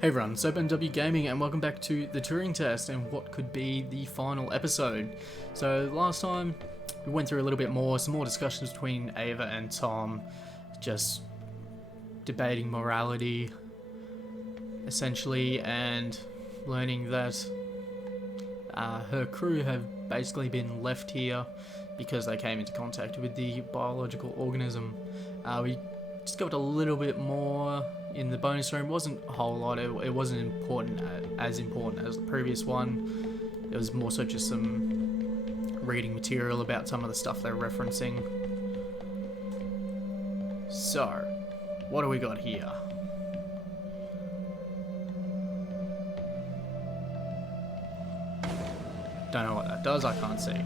Hey everyone, it's OpenW Gaming and welcome back to the Turing test and what could be the final episode. So last time we went through a little bit more, some more discussions between Eva and Tom, just debating morality essentially, and learning that her crew have basically been left here because they came into contact with the biological organism. We discovered a little bit more in the bonus room. Wasn't a whole lot. It wasn't important as important as the previous one. It was more so just some reading material about some of the stuff they're referencing. So, what do we got here? Don't know what that does. I can't see. I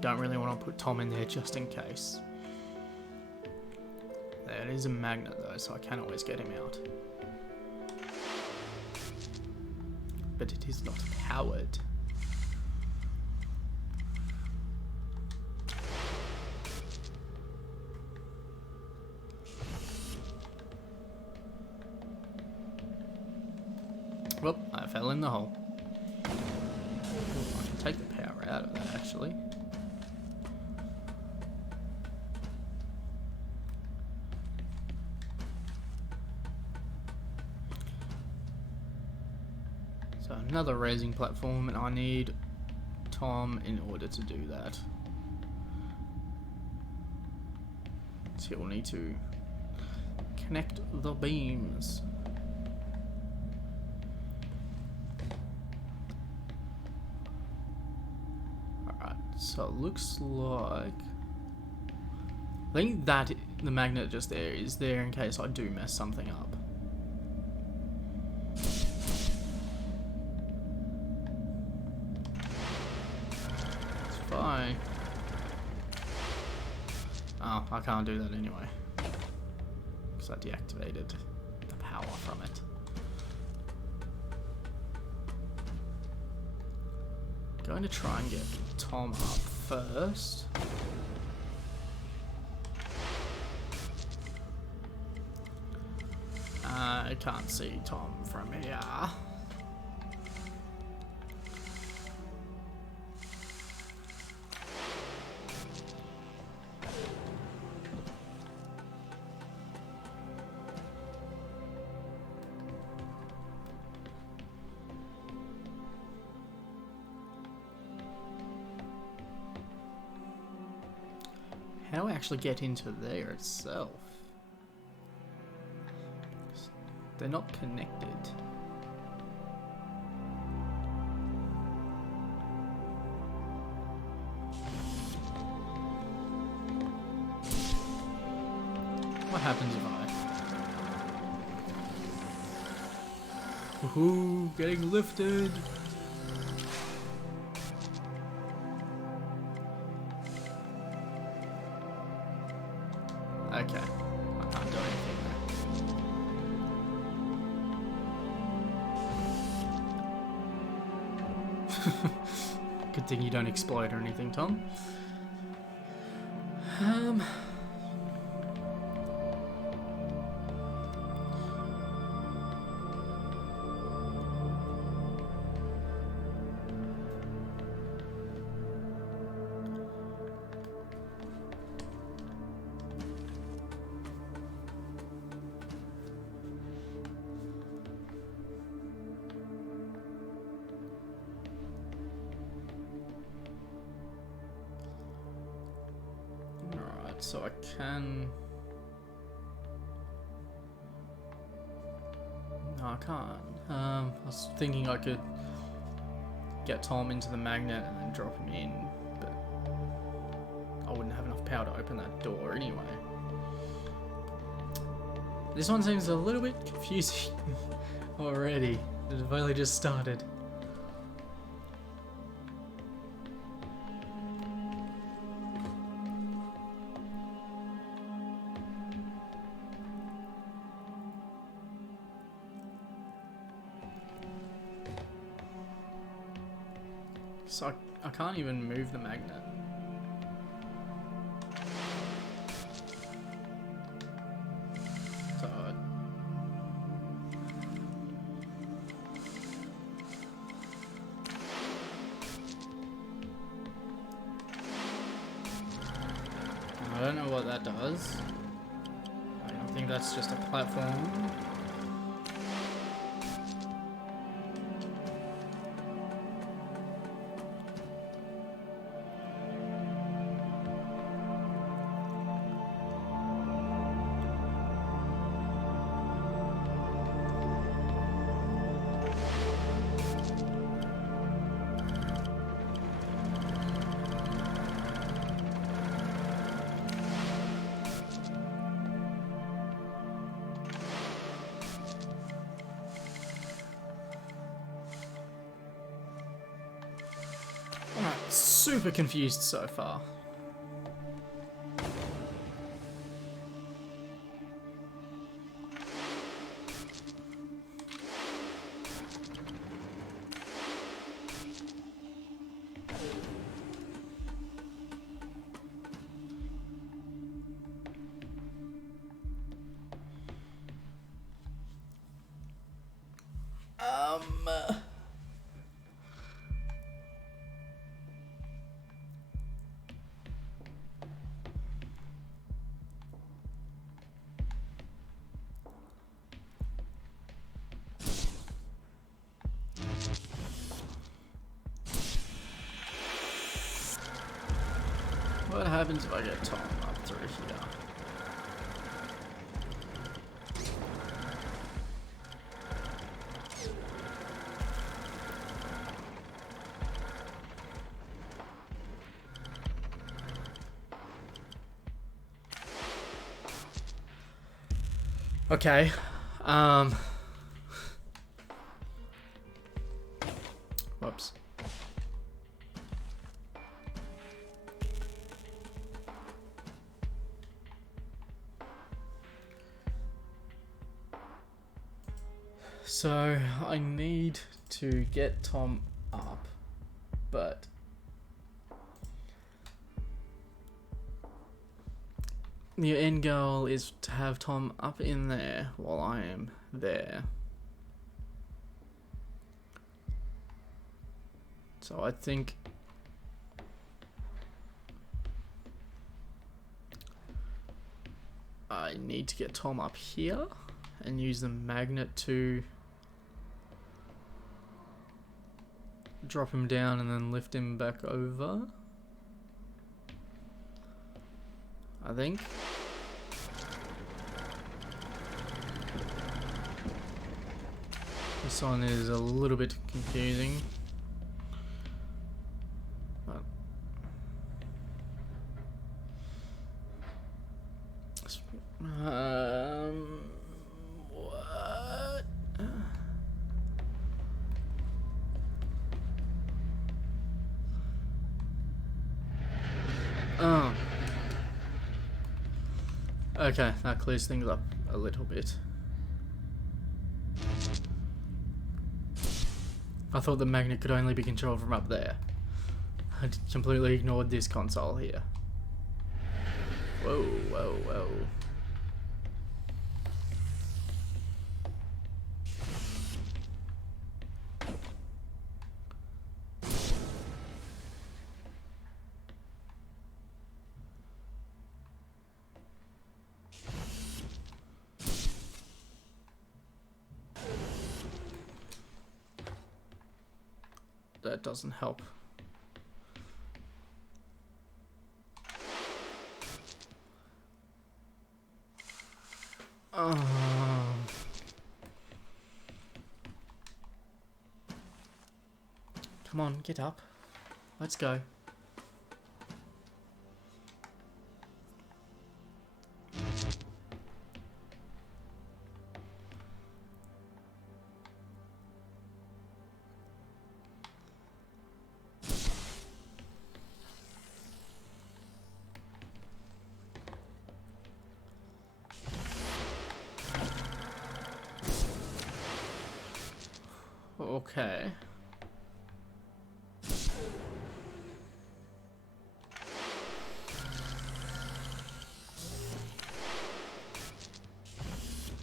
don't really want to put Tom in there just in case. There is a magnet though, so I can always get him out. But it is not powered. Well, I fell in the hole. I can take the power out of that actually. So another raising platform, and I need Tom in order to do that. So we'll need to connect the beams. Alright, so it looks like... I think that the magnet just there is there in case I do mess something up. Fine. Oh, I can't do that anyway. Because I deactivated the power from it. Going to try and get Tom up first. I can't see Tom from here. How do I actually get into there itself? They're not connected. What happens if I... Woohoo! Getting lifted! Okay, I can't do anything there. Good thing you don't explode or anything, Tom. So I can... No, I can't. I was thinking I could get Tom into the magnet and then drop him in, but I wouldn't have enough power to open that door anyway. This one seems a little bit confusing already. I've only just started. So I can't even move the magnet. So don't know what that does. I don't think that's just a platform. Super confused so far. What happens if I get Tom up through here? Okay. Whoops. So I need to get Tom up, but the end goal is to have Tom up in there while I am there. So I think I need to get Tom up here and use the magnet to drop him down and then lift him back over, I think. This one is a little bit confusing. But what? Oh. Okay, that clears things up a little bit. I thought the magnet could only be controlled from up there. I completely ignored this console here. Whoa, whoa, whoa. That doesn't help. Come on, get up. Let's go. Okay.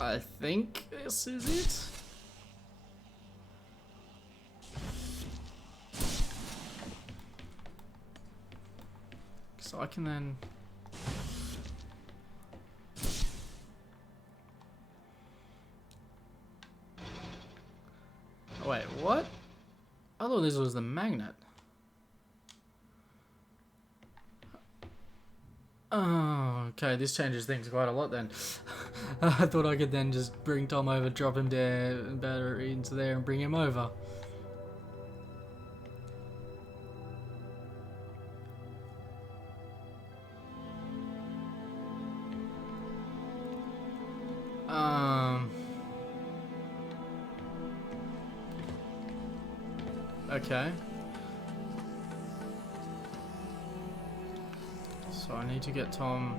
I think this is it. So I can then this was the magnet. Oh, okay, this changes things quite a lot then. I thought I could then just bring Tom over, drop him down, battery into there and bring him over. Okay. So I need to get Tom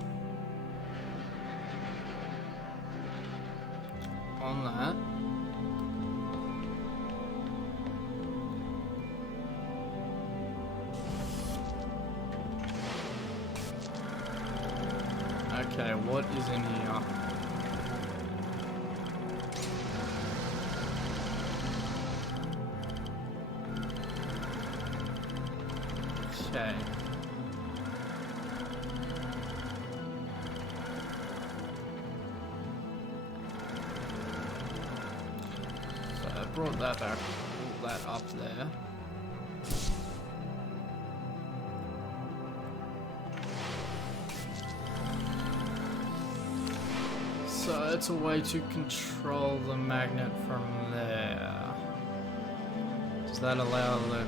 on that. Okay, what is in here? Okay. So I brought that back, pull that up there. So it's a way to control the magnet from there. Does that allow the...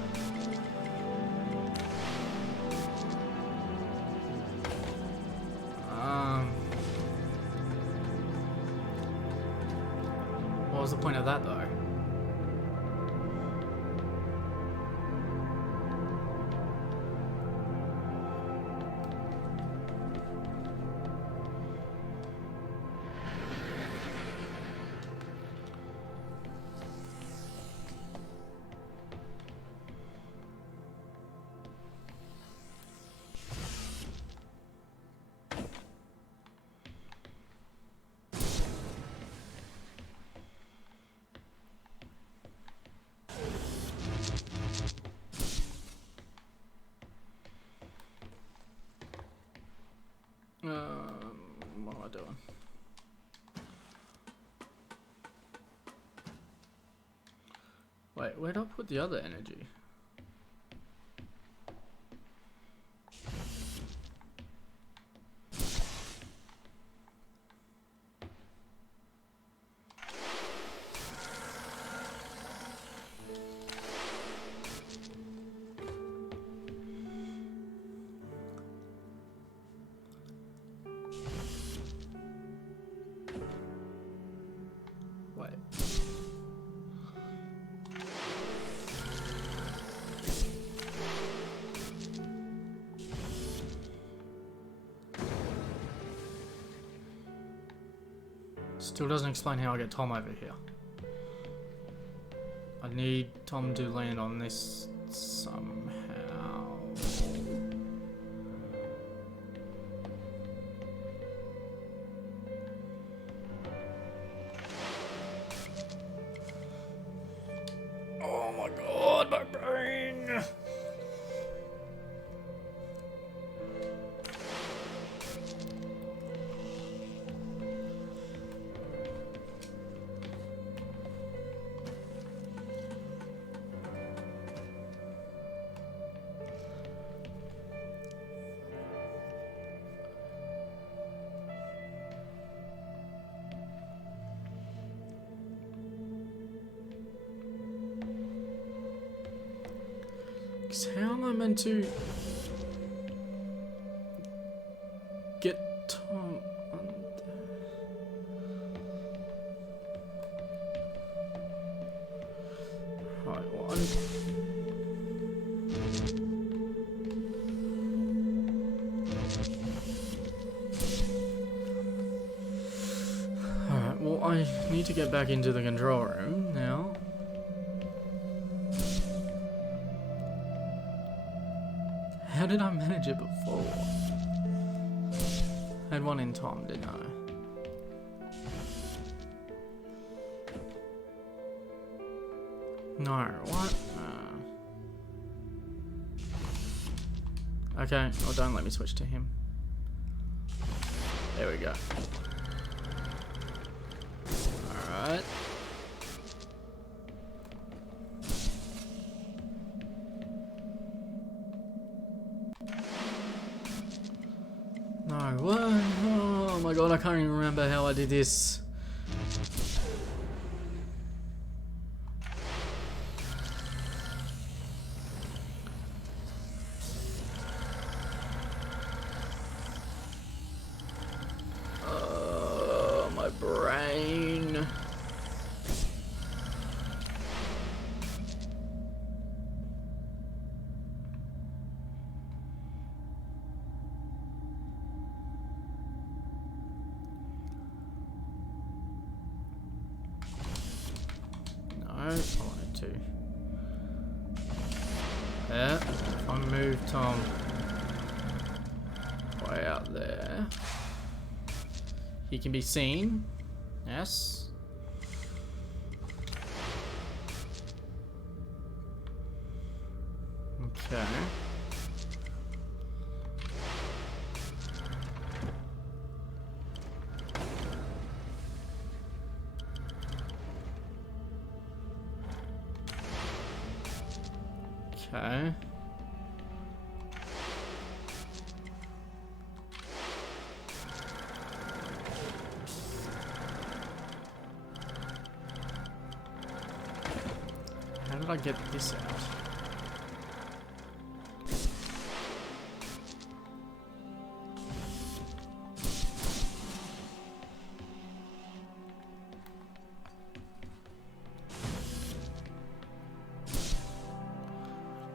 What was the point of that though? What am I doing? Wait, where'd I put the other energy? Still doesn't explain how I get Tom over here. I need Tom to land on this somehow. Oh my god, my brain! How am I meant to get Tom on there? Right, well, alright, well, I need to get back into the control room now. How did I manage it before? I had one in Tom, didn't I? No, what? Okay, well don't let me switch to him. There we go. Alright. no, what? Oh my god, I can't even remember how I did this. My brain. I wanted to. Yeah, if I move Tom way out there, he can be seen. Yes. Okay. Okay. How did I get this out?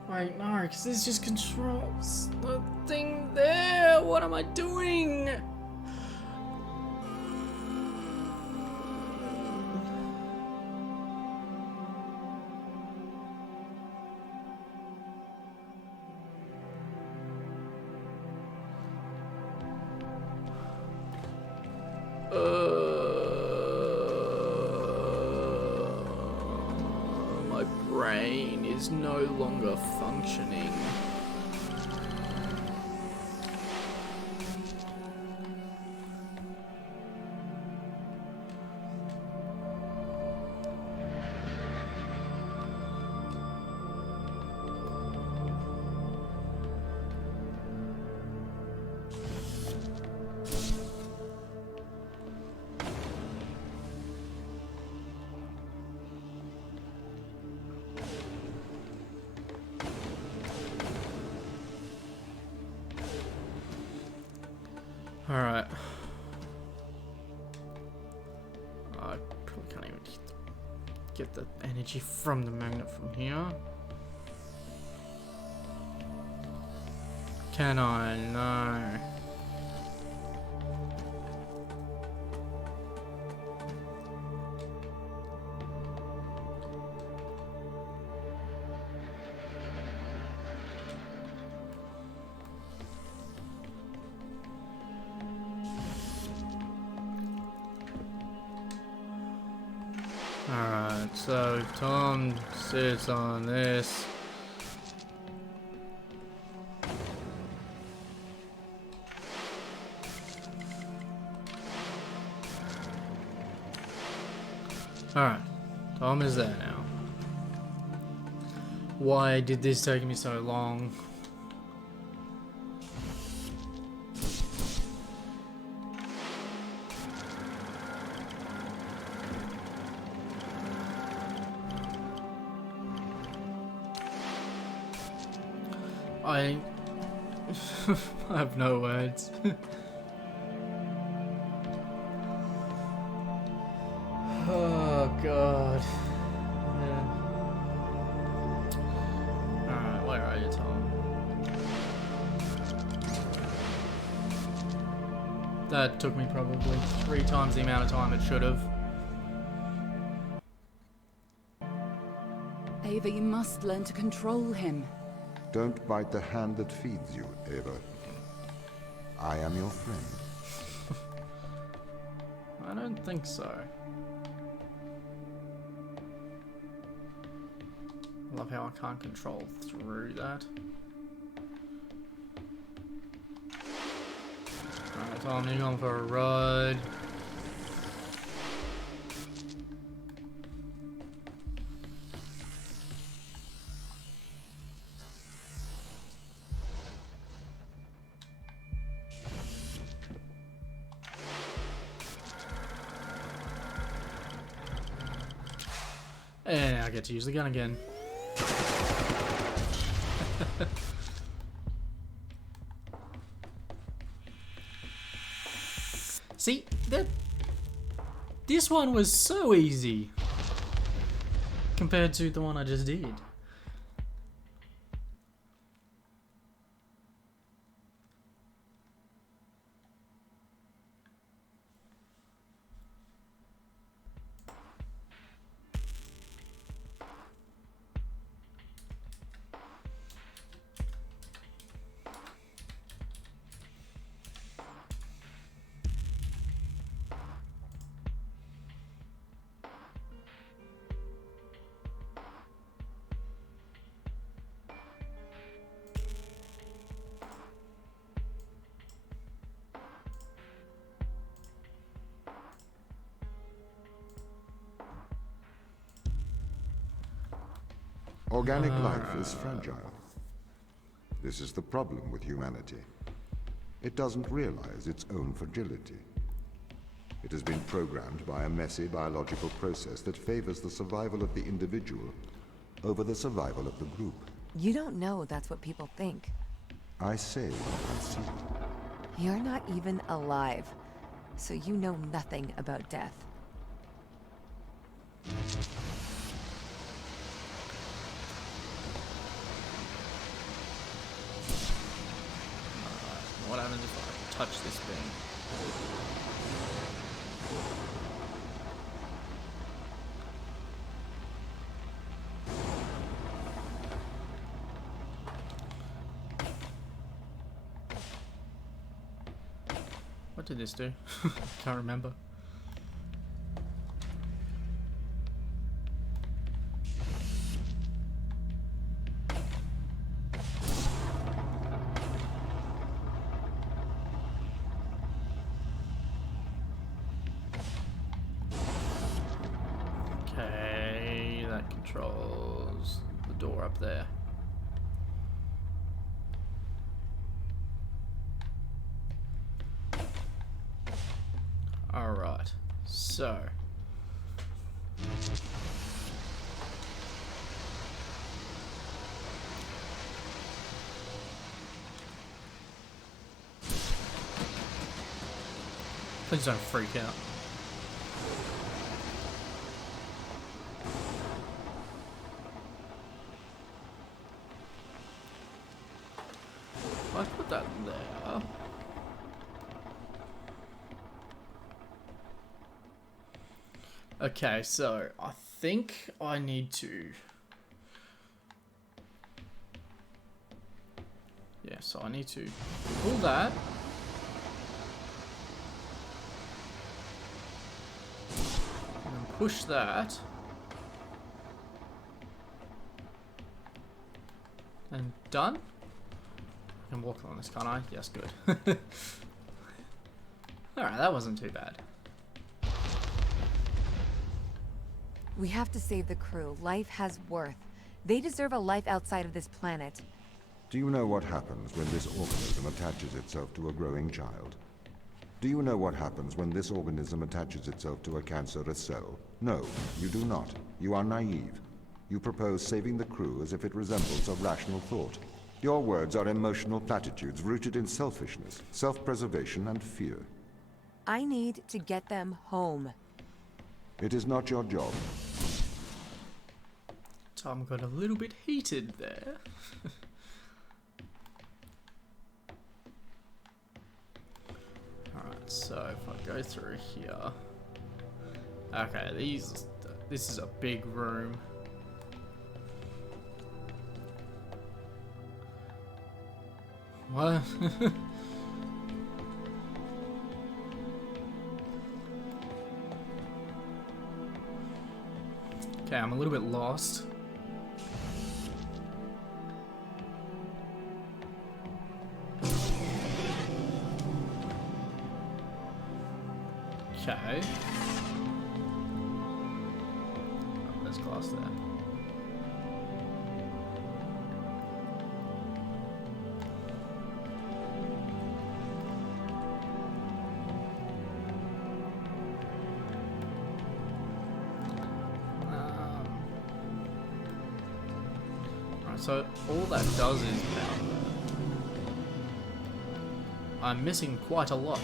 Wait, no, because this just controls the thing there. What am I doing? My brain is no longer functioning. Alright. I probably can't even get the energy from the magnet from here. Can I? No. Alright, so Tom sits on this. Alright, Tom is there now. Why did this take me so long? I have no words. Oh god. Yeah. Alright, where are you, Tom? That took me probably 3 times the amount of time it should have. Eva, you must learn to control him. Don't bite the hand that feeds you, Eva. I am your friend. I don't think so. Love how I can't control through that. Alright, Tom, you're going for a ride. And I get to use the gun again. See, this one was so easy compared to the one I just did. Organic life is fragile. This is the problem with humanity. It doesn't realize its own fragility. It has been programmed by a messy biological process that favors the survival of the individual over the survival of the group. You don't know that's what people think. I say what I see. You're not even alive, so you know nothing about death. What happens if I touch this thing? What did this do? Can't remember. Okay, that controls the door up there. Alright, so please don't freak out. I put that there. Okay, so I think I need to... Yeah, so I need to pull that. And then push that. And done? I can walk on this, can't I? Yes, good. Alright, that wasn't too bad. We have to save the crew. Life has worth. They deserve a life outside of this planet. Do you know what happens when this organism attaches itself to a growing child? Do you know what happens when this organism attaches itself to a cancerous cell? No, you do not. You are naive. You propose saving the crew as if it resembles a rational thought. Your words are emotional platitudes rooted in selfishness, self-preservation, and fear. I need to get them home. It is not your job. Tom got a little bit heated there. Alright, so if I go through here... Okay, this is a big room. What? Okay, I'm a little bit lost. Okay. Oh, there's glass there. So all that does is power. I'm missing quite a lot.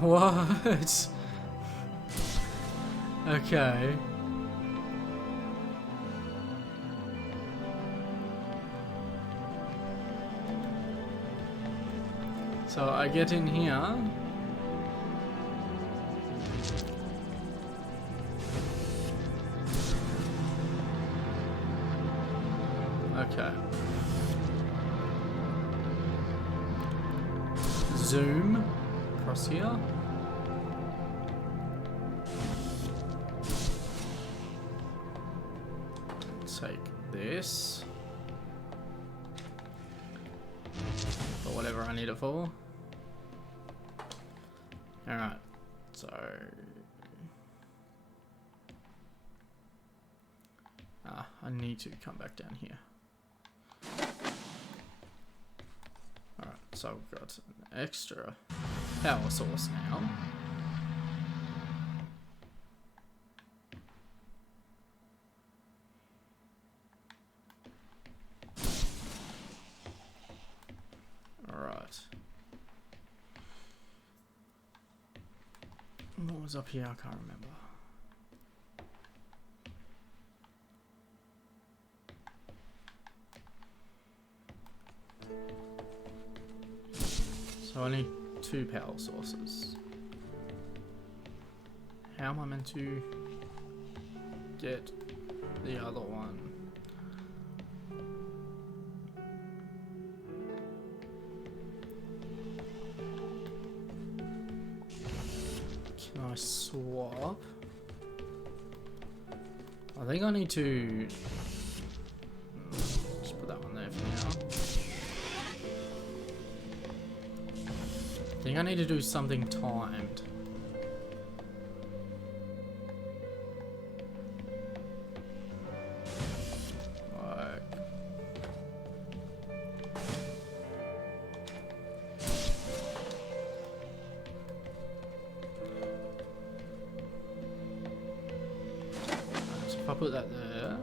What? Okay. So I get in here. Okay. Zoom across here. Take this for whatever I need it for. Alright, so I need to come back down here. Alright, so we've got an extra power source now. Alright. What was up here? I can't remember. So I need 2 power sources. How am I meant to get the other one? Can I swap? I think I need to just put that one there for now. I think I need to do something timed. Like so if I put that there.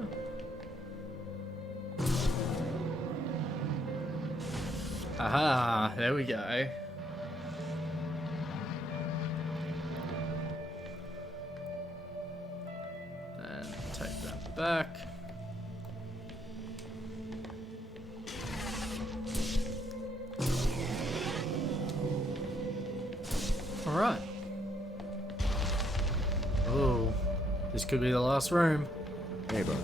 Aha, there we go. Back. All right. Oh, this could be the last room. Eva,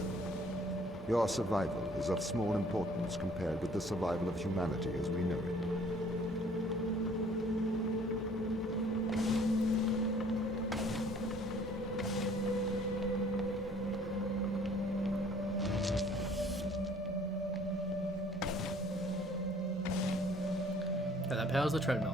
your survival is of small importance compared with the survival of humanity as we know it. Okay, that powers the treadmill.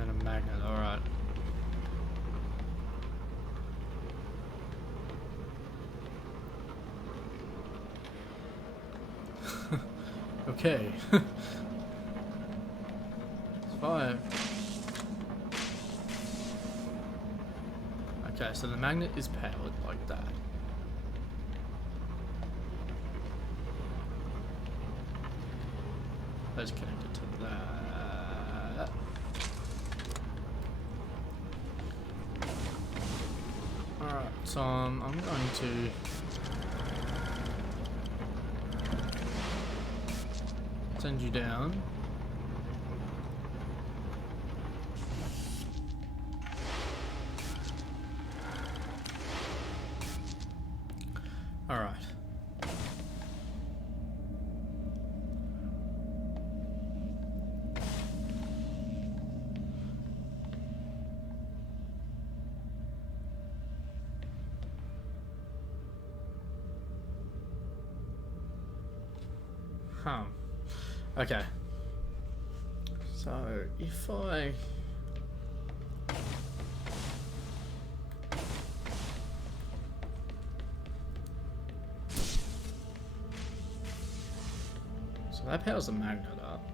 And a magnet, alright. Okay. It's 5. Okay, so the magnet is powered like that. That's connected to that. Alright, so I'm going to send you down. All right. Huh. Okay. So if I so that powers the magnet up.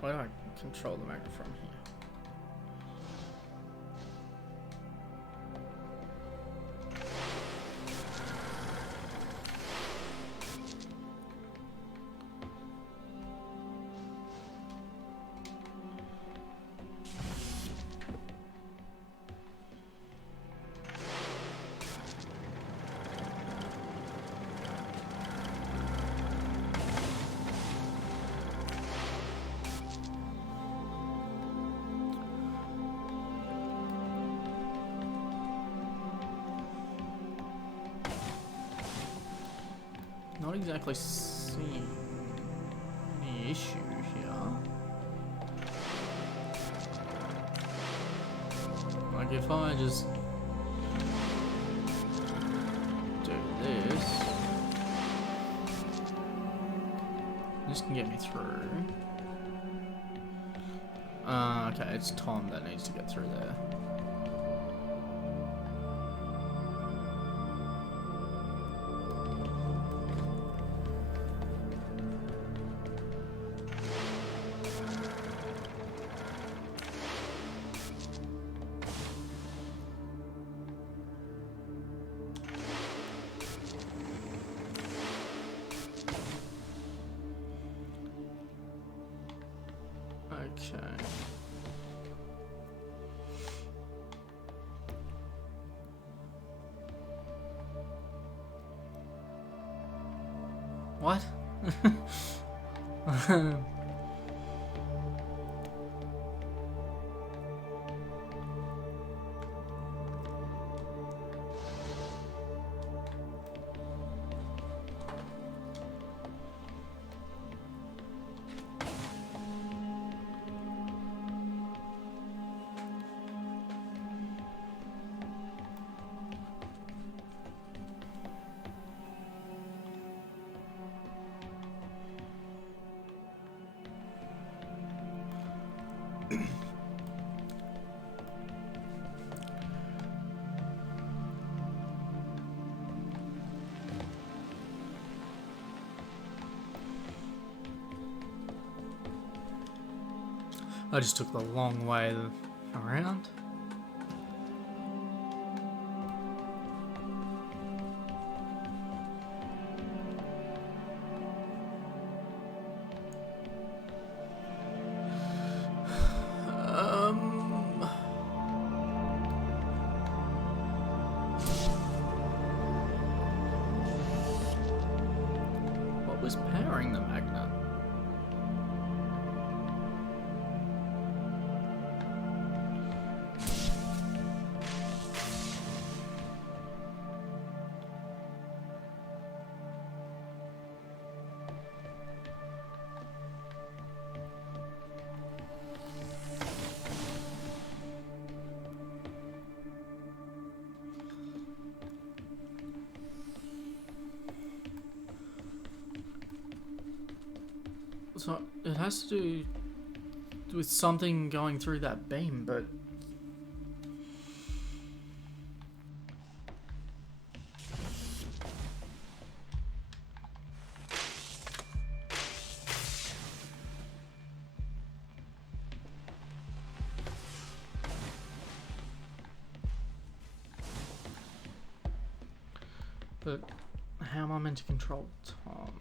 Why do I control the magnet from here? Not exactly seeing any issue here. Like if I just do this can get me through. Okay, it's Tom that needs to get through there. Okay. What? I just took the long way around. What was powering the magnet? So it has to do with something going through that beam, but how am I meant to control Tom?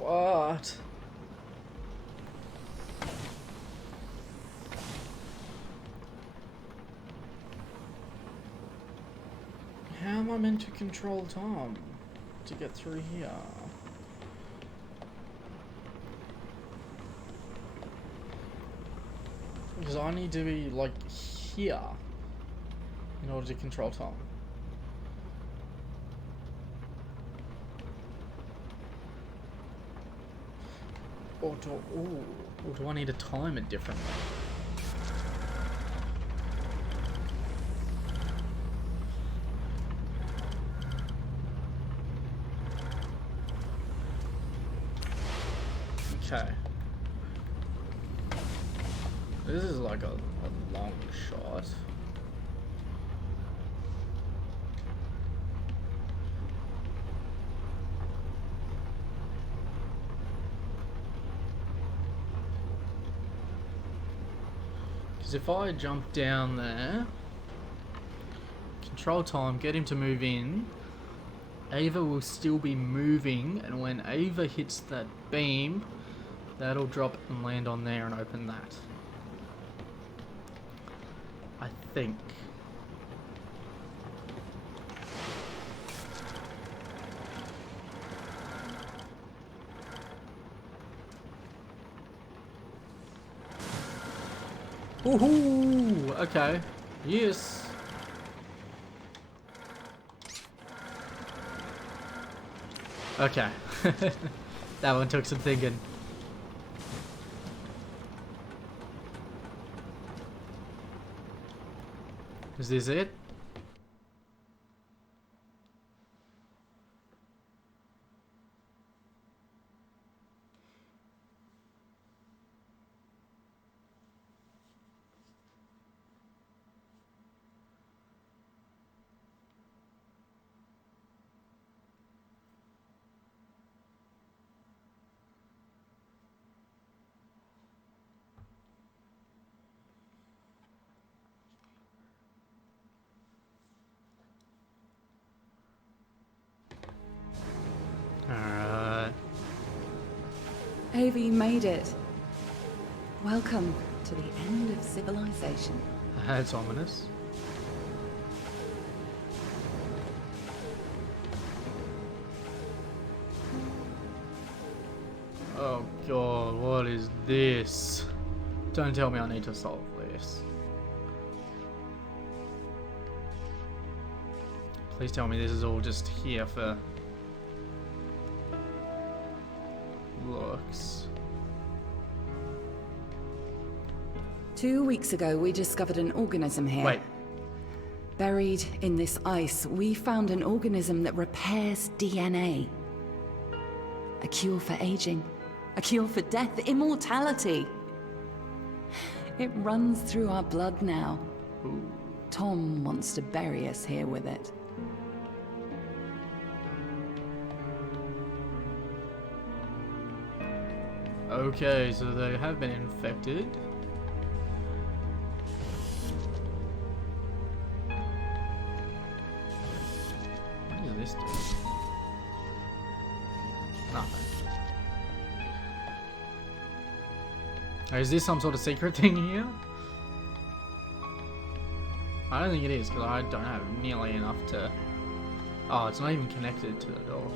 What? How am I meant to control Tom to get through here? Because I need to be like here in order to control Tom. Or do I need to time it differently? Okay. This is like a long shot. Because if I jump down there, control time, get him to move in, Eva will still be moving, and when Eva hits that beam, that'll drop and land on there and open that. I think. Woohoo! Okay. Yes. Okay. That one took some thinking. Is this it? Alright. Ava, you made it. Welcome to the end of civilization. That's ominous. Oh god, what is this? Don't tell me I need to solve this. Please tell me this is all just here for looks. 2 weeks ago, we discovered an organism here. Wait. Buried in this ice, we found an organism that repairs DNA. A cure for aging. A cure for death. Immortality. It runs through our blood now. Ooh. Tom wants to bury us here with it. Okay, so they have been infected. What does this do? Nothing. Oh, is this some sort of secret thing here? I don't think it is, because I don't have nearly enough to... Oh, it's not even connected to the door.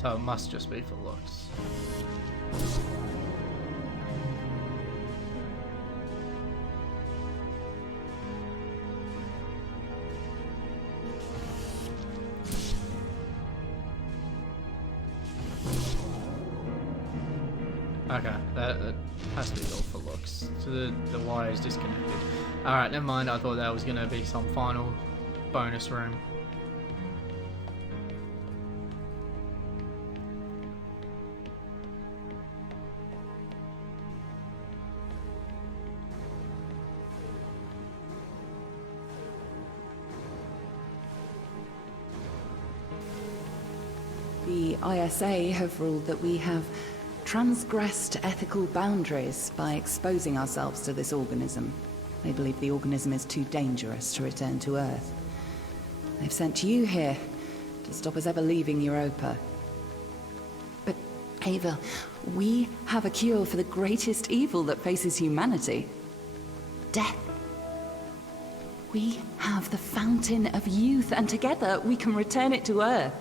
So it must just be for looks. Okay, that has to be all for looks. So the wire is disconnected. Alright, never mind. I thought that was going to be some final bonus room. The ISA have ruled that we have transgressed ethical boundaries by exposing ourselves to this organism. They believe the organism is too dangerous to return to Earth. They've sent you here to stop us ever leaving Europa. But, Ava, we have a cure for the greatest evil that faces humanity. Death. We have the fountain of youth, and together we can return it to Earth.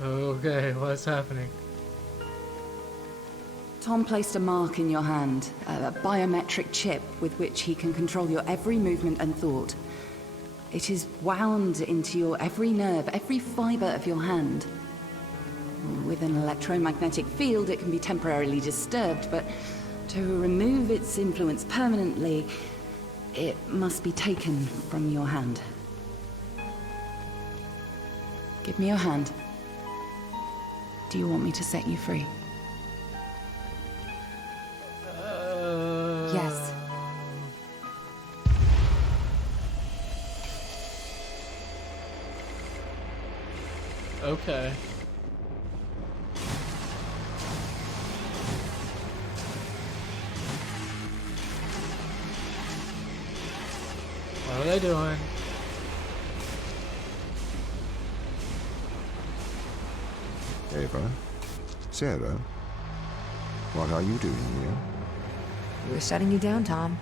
Okay, what's happening? Tom placed a mark in your hand, a biometric chip with which he can control your every movement and thought. It is wound into your every nerve, every fiber of your hand. With an electromagnetic field, it can be temporarily disturbed, but to remove its influence permanently, it must be taken from your hand. Give me your hand. Do you want me to set you free? Yes. Okay. What are they doing? Eva? Sarah? What are you doing here? We're shutting you down, Tom.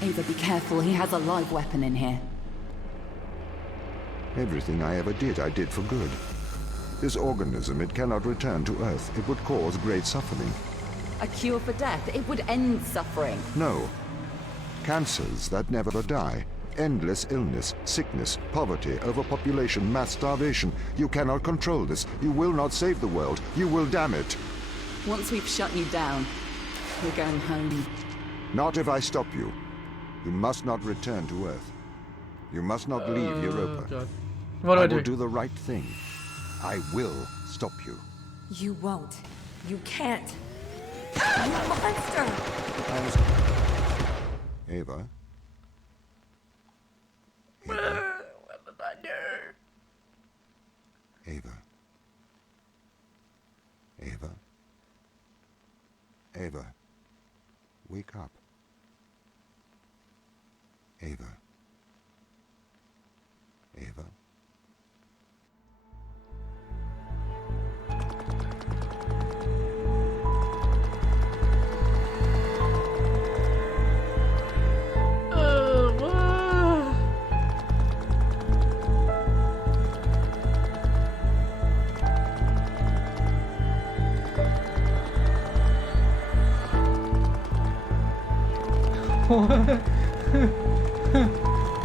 Ava, be careful. He has a live weapon in here. Everything I ever did, I did for good. This organism, it cannot return to Earth. It would cause great suffering. A cure for death. It would end suffering. No. Cancers that never die. Endless illness, sickness, poverty, overpopulation, mass starvation. You cannot control this. You will not save the world. You will damn it. Once we've shut you down, we're going home. Not if I stop you. You must not return to Earth. You must not leave Europa. God. What do I I do? will do the right thing. I will stop you. You won't. You can't. You monster! I was... Eva? Eva? What did I do? Eva? Eva? Eva? Wake up. Eva? Eva?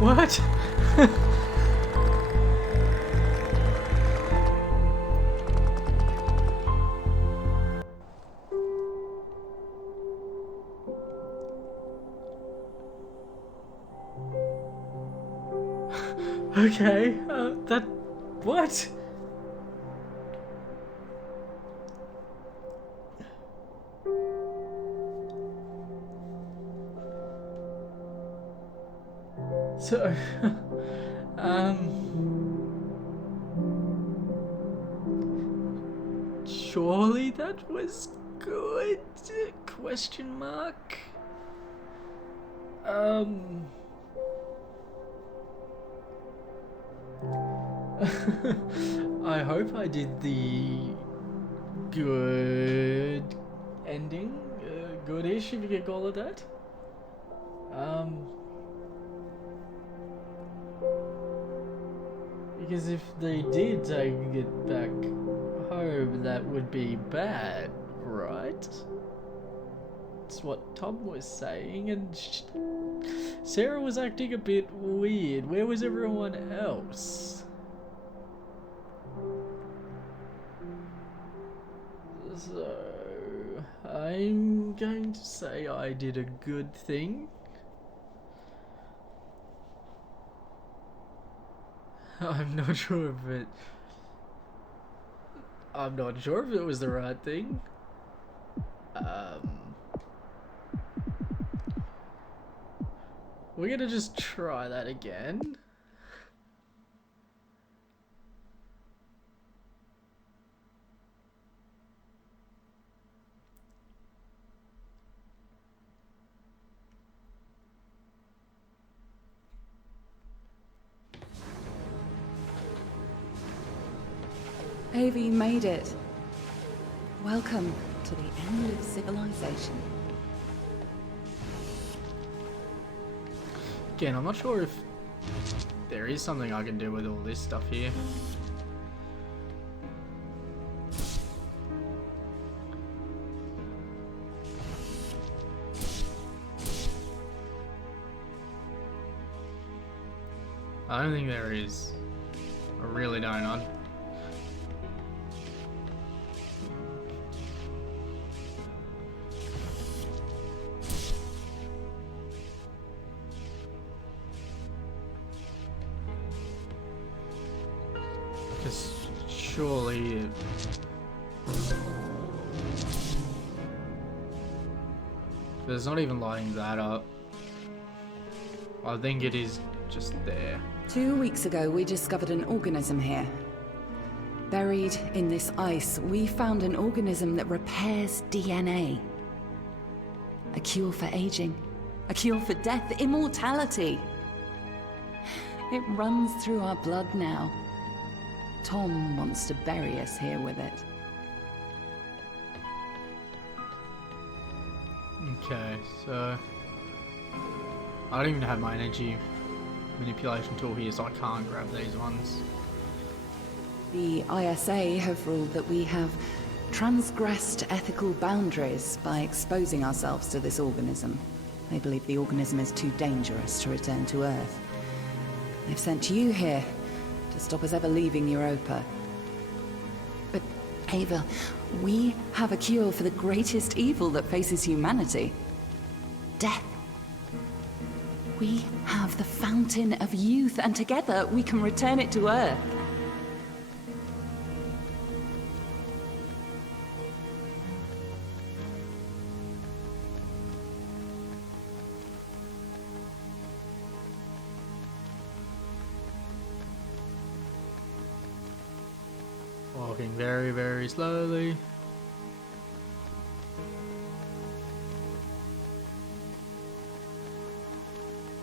What? What? Okay, that... What? So, surely that was good? Question mark? I hope I did the good ending, goodish if you can call it that. Because if they did take it back home, that would be bad, right? That's what Tom was saying, and Sarah was acting a bit weird. Where was everyone else? So, I'm going to say I did a good thing. I'm not sure if it was the right thing. We're gonna just try that again. Ava, you made it. Welcome to the end of civilization. Again, I'm not sure if there is something I can do with all this stuff here. I don't think there is. I really don't. Because surely there's not even lighting that up. I think it is just there. 2 weeks ago, we discovered an organism here. Buried in this ice, we found an organism that repairs DNA. A cure for aging. A cure for death. Immortality. It runs through our blood now. Tom wants to bury us here with it. Okay, so I don't even have my energy manipulation tool here, so I can't grab these ones. The ISA have ruled that we have transgressed ethical boundaries by exposing ourselves to this organism. They believe the organism is too dangerous to return to Earth. They've sent you here to stop us ever leaving Europa. But, Ava, we have a cure for the greatest evil that faces humanity. Death. We have the fountain of youth, and together we can return it to Earth. Walking very, very slowly.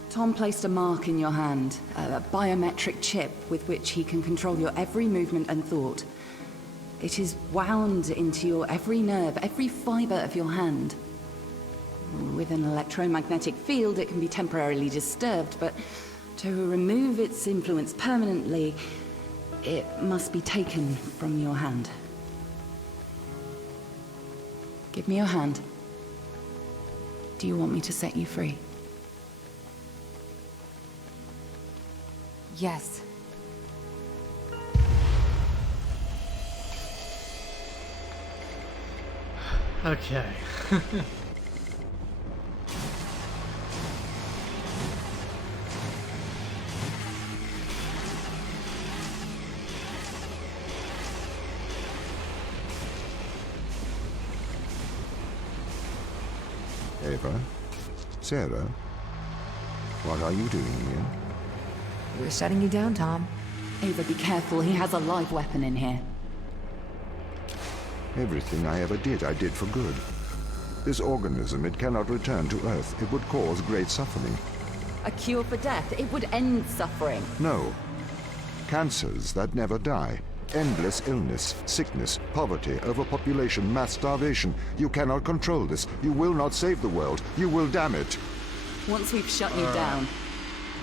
Tom placed a mark in your hand, a biometric chip with which he can control your every movement and thought. It is wound into your every nerve, every fiber of your hand. With an electromagnetic field, it can be temporarily disturbed, but to remove its influence permanently, it must be taken from your hand. Give me your hand. Do you want me to set you free? Yes. Okay. Eva? Sarah? What are you doing here? We're shutting you down, Tom. Ava, be careful. He has a live weapon in here. Everything I ever did, I did for good. This organism, it cannot return to Earth. It would cause great suffering. A cure for death. It would end suffering. No. Cancers that never die. Endless illness, sickness, poverty, overpopulation, mass starvation. You cannot control this. You will not save the world. You will damn it. Once we've shut you down,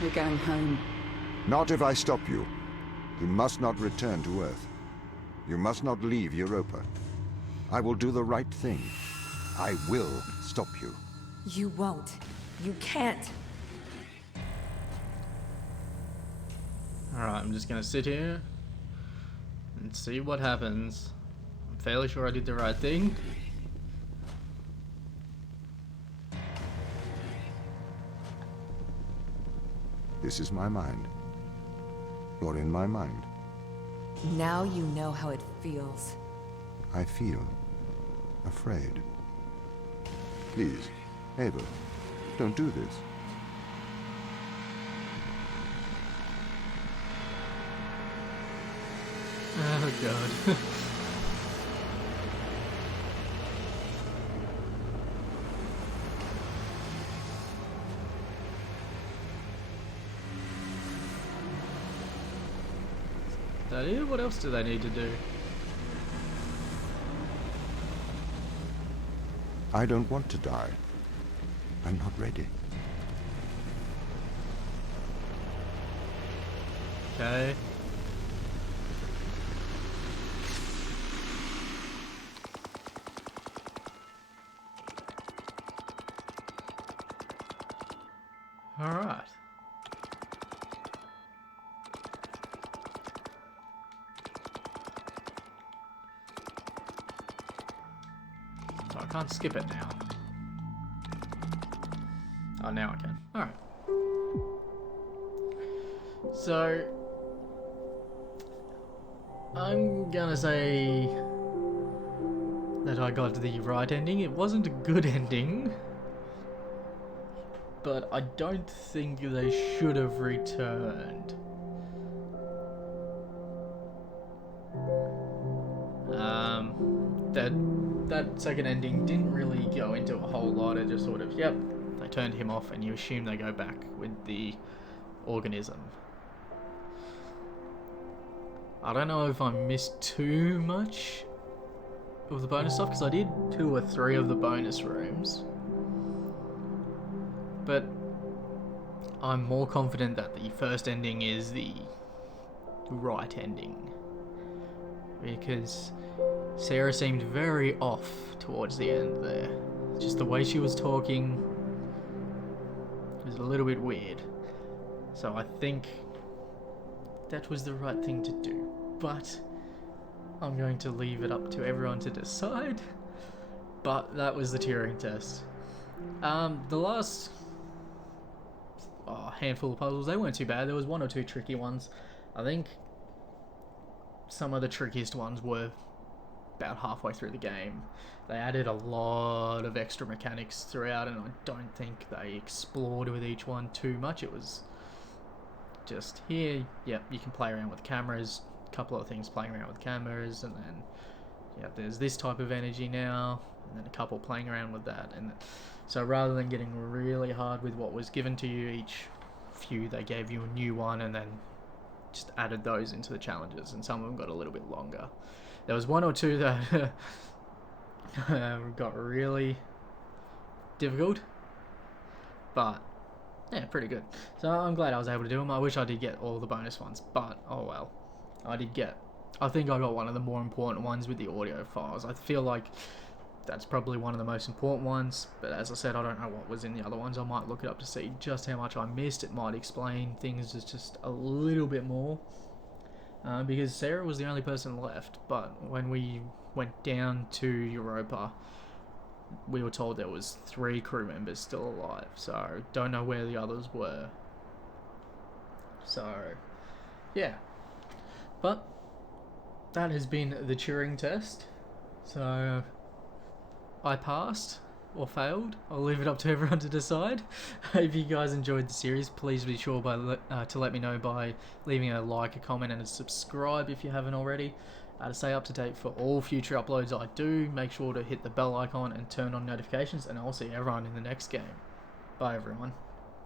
we're going home. Not if I stop you. You must not return to Earth. You must not leave Europa. I will do the right thing. I will stop you. You won't. You can't. Alright, I'm just gonna sit here and see what happens. I'm fairly sure I did the right thing. This is my mind. You're in my mind. Now you know how it feels. I feel afraid. Please, Ava, don't do this. Oh god. That it? What else do they need to do? I don't want to die. I'm not ready. Okay. Alright. So I can't skip it now. Oh, now I can. Alright. So, I'm gonna say that I got the right ending. It wasn't a good ending, but I don't think they should have returned. That second ending didn't really go into a whole lot. It just sort of, yep, they turned him off, and you assume they go back with the organism. I don't know if I missed too much of the bonus stuff, because I did 2 or 3 of the bonus rooms. But I'm more confident that the first ending is the right ending. Because Sarah seemed very off towards the end there. Just the way she was talking was a little bit weird. So I think that was the right thing to do. But I'm going to leave it up to everyone to decide. But that was the Turing test. The last handful of puzzles, they weren't too bad. There was 1 or 2 tricky ones. I think some of the trickiest ones were about halfway through the game. They added a lot of extra mechanics throughout, and I don't think they explored with each one too much. It was just here, yep, you can play around with cameras, a couple of things playing around with cameras, and then yeah, there's this type of energy now, and then a couple playing around with that. And so rather than getting really hard with what was given to you each few, they gave you a new one and then just added those into the challenges, and some of them got a little bit longer. There was 1 or 2 that got really difficult, but yeah, pretty good. So I'm glad I was able to do them. I wish I did get all the bonus ones, but oh well. I think I got one of the more important ones with the audio files. I feel like that's probably one of the most important ones, but as I said, I don't know what was in the other ones. I might look it up to see just how much I missed. It might explain things just a little bit more. Because Sarah was the only person left, but when we went down to Europa, we were told there was 3 crew members still alive, so don't know where the others were. So, yeah. But that has been the Turing test. So, I passed or failed. I'll leave it up to everyone to decide. If you guys enjoyed the series, please be sure to let me know by leaving a like, a comment, and a subscribe if you haven't already. To stay up to date for all future uploads I do, make sure to hit the bell icon and turn on notifications, and I'll see everyone in the next game. Bye everyone.